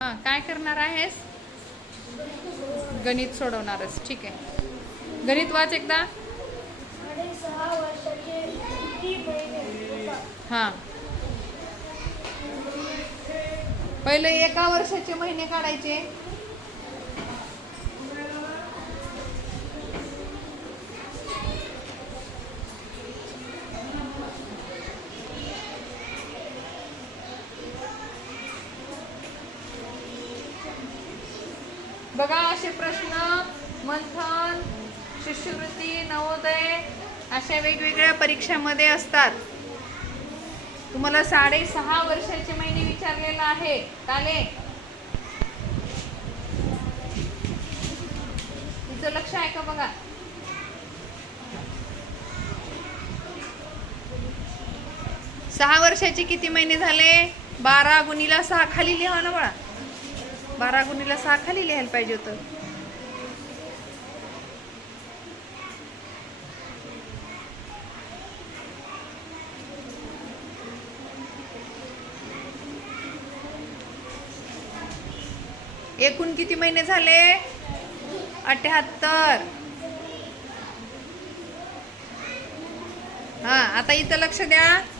हां काय करणार आहेस? गणित सोडवणारच ठीक आहे. गणित वाच एकदा. हां. पहिले एका वर्षाचे महिने काढायचे. बघा असे प्रश्न मंथन शिष्यवृत्ती नवोदय अशा वेगवेगळ्या परीक्षामध्ये असतात. तुम्हाला साडेसहा वर्षाचे महिने विचारलेला आहे. काले तुझं लक्ष आहे का बघा? सहा वर्षाचे किती महिने झाले? बारा गुणीला सहा. खाली लिहा ना बळा. बारा गुणीला सहा खाली लिहायला पाहिजे होतं. एकूण किती महिने झाले? अठ्याहत्तर. हा आता इथं लक्ष द्या.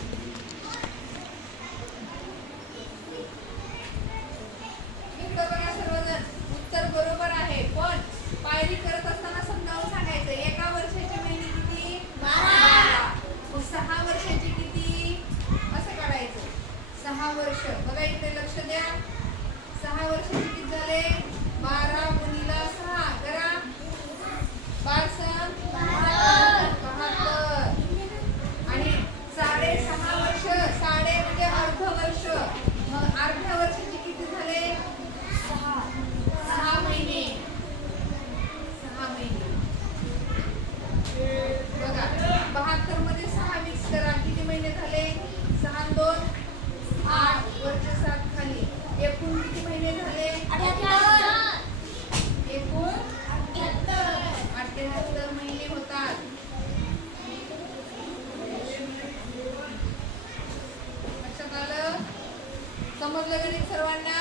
समजलं की सर्वांना